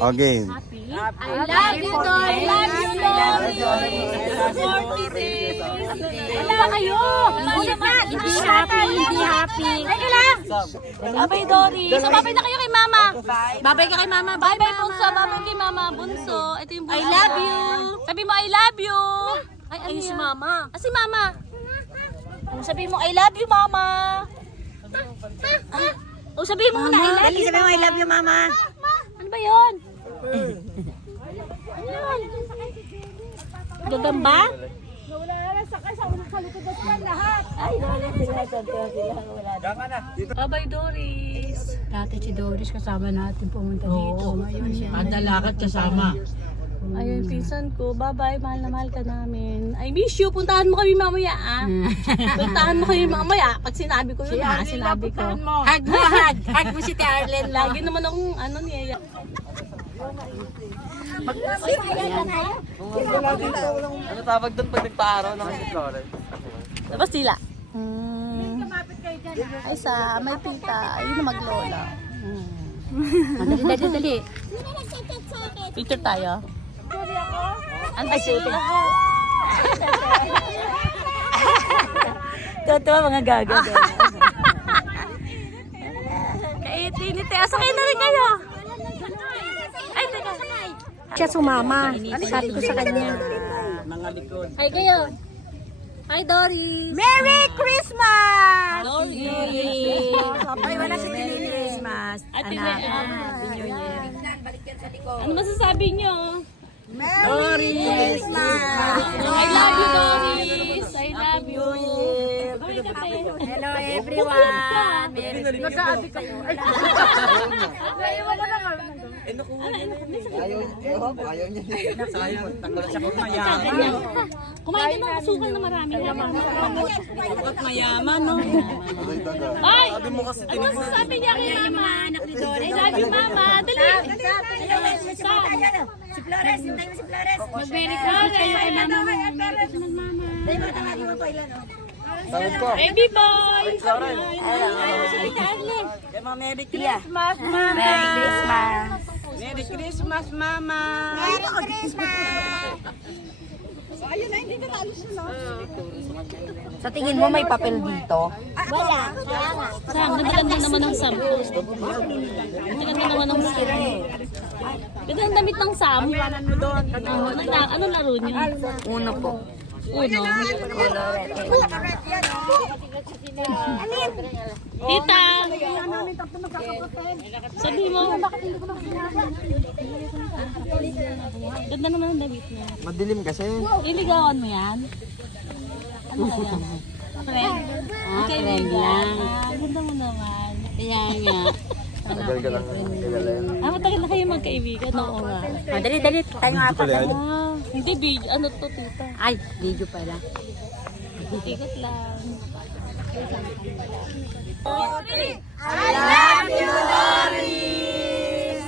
Okay. I love you, Dory. I love you, Dory. 40 days. Wala kayo. Hindi happy, hindi happy. Teka lang. Babay, Dory. So, babay na kayo kay Mama. Babay ka kay Mama. Bye-bye, Bunso. Babay kay Mama. Bunso. Ito yung Bunso. I love you. Sabi mo, I love you. Ay, ano si Mama? Ah, si Mama. Sabi mo, I love you, Mama. O, sabi mo na, I love you. Sabi mo, I love you, Mama. Ano ba yun? Ano yun? Gagamba? Wala na sakay sa unang kalutod at lahat. Ay, wala sila. Bye-bye, Doris. Dati si Doris kasama natin pumunta dito. Ngayon siya. Andalakat kasama. Ayun, pinsan ko. Bye-bye, mahal na mahal ka namin. I miss you. Puntahan mo kami mamaya, ah. Puntahan mo kami mamaya. Pag sinabi ko yun, ha? Sinabi ko. Hug mo, hug. Hug mo si Arlen. Lagi naman akong, ano niya. Ano tawag doon pag nagpa-araw na si Florence? Tapos sila. Ay, sa may tita. Ayun na maglola. Dali. Picture tayo. Ay, Totoo mga gaga. Kaitinite. Asakay na rin kayo. Ay, teka. Siya sumama. Sabi ko sa kanya. Hi kayo. Hi, Doris. Merry Christmas! Doris. Ay, wala si Merry Christmas. Ate Anak, May, Happy New Year. ano masasabi nyo? Merry Christmas! I love you, Doris. I love you. Hello everyone! Magkaabi kayo. Ayaw niya. Sayang. Tanggal siya kung mayaman. Kumain ka ng asukal na marami. Bakit mayaman, no? Ay! Sabi mo kasi Ano masasabi niya kay Mama? Anak ni Doris. I love you, Mama. Dali. Si Flores, hintayin mo si Flores. Mag-Merry Christmas kayo kay Mama. Merry Christmas, Mama. Dahil matangagi mo pa ilan, oh. Tawag ko. Baby boy! Merry Christmas, Mama! Merry Christmas! Merry Christmas, Mama! Merry Christmas! Sa tingin mo may papel dito? Sam, ganda naman ng Sam. Ganda naman ng Sam. Ganda ang damit ng Sam. Ano laro niyo? Uno po. Uno. Tita! Sabi mo. Ganda naman ang damit niya. Madilim kasi. Iligawan mo yan? Ano kaya? Friend? Friend lang. Ganda mo naman. Kaya nga. Tagal ka lang kilala yan. Matagal na kayo magkaibigan. Oo nga. Dali, tayo nga pa. Hindi video. Ano to, tita? Ay, video pala. Tigot lang. I love you, Doris!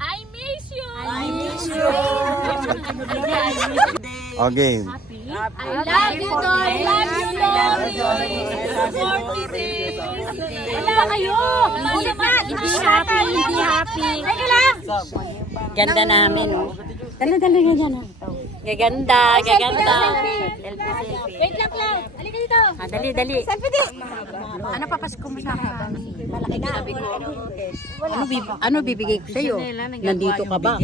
I miss you! I miss you! Okay. I love you, Dory! I love you, Dory! 40 days! Wala kayo! Hindi happy, hindi happy. Teka lang! Ganda namin, oh. Dali, ganyan. Gaganda. Wait lang, Clau! Halika dito! Dali. Ano papasko mo sa akin? Malaki na. Sabi ko, ano bibigay ko sa'yo? Nandito ka ba?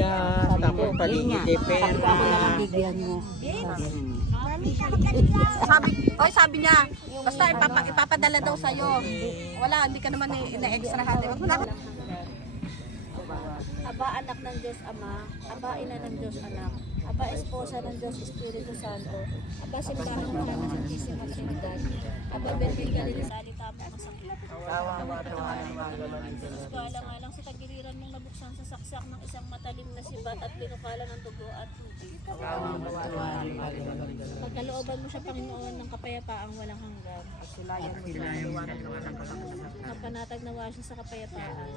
Tapos paligid eh. Sabi ko, ako na lang bigyan mo. Sabi niya, basta ipapadala daw sa'yo. Wala, hindi ka naman ina-extra hati. Aba, anak ng Diyos Ama, Aba, ina ng Diyos Anak, Aba, esposa ng Diyos Espiritu Santo, Aba, simbahan ng mga Santisima Trinidad, Aba, Birgen Galilea, salita mo ang sakit. Diyos ko, alang-alang sa tagiliran mong nabuksan sa saksak ng isang matalim na sibat at pinukala ng dugo at tubig. Pagkalooban mo siya, Panginoon, ng kapayapaang walang hanggan. Napanatag nawa siya sa kapayapaan.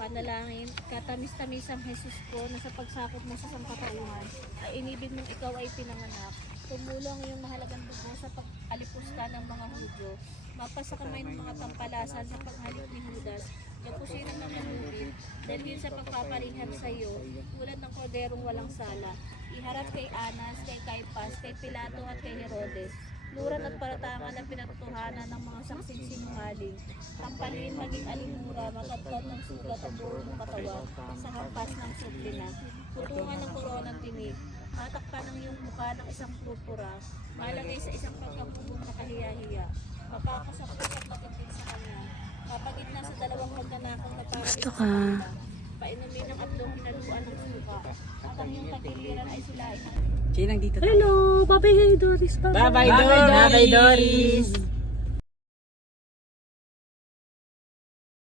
Panalangin, katamis-tamisang Jesus ko na sa pagsakop mo sa sangkatauhan ay inibig mong ikaw ay pinanganak. Tumulong iyong mahalagang dugo sa pag-alipusta ng mga Hudyo. Mapasa kamay ng mga tampalasan sa paghalip ni Judas Nagpusinan ng manubit, dahil yun sa pagpapalinhan sa iyo, tulad ng korderong walang sala. Iharap kay Anas, kay Caiphas, kay Pilato at kay Herodes. Luran at paratangan na pinatutuhanan ng mga saksing sinungaling. Tampalin maging alimura, matatlat ng sugat at buong ng katawan sa hampas ng suplina. Putungan ng koronang tinig. Matakpan ng iyong mukha ng isang purpura. Malagay sa isang pagkakubong na kahiya-hiya. Mapapasapot at magiging sa kanya. Papagitna sa dalawang magnanakaw na parang isang bata. Painumin ng atlong hinaluan ng suka. At ang iyong katiliran ay silain ng Chinang dito. Hello! Bye-bye, Doris. Bye-bye, Doris!